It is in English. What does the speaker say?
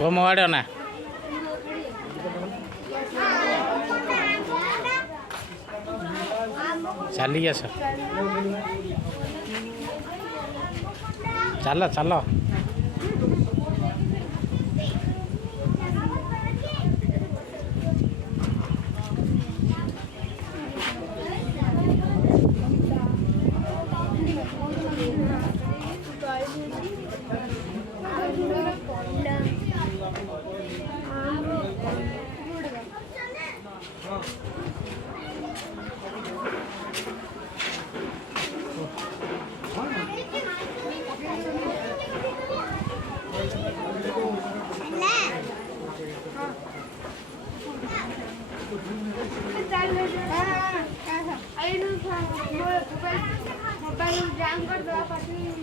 वो मोवाड़ो ना चली आस चलो चलो मोबाइल जाम कर दो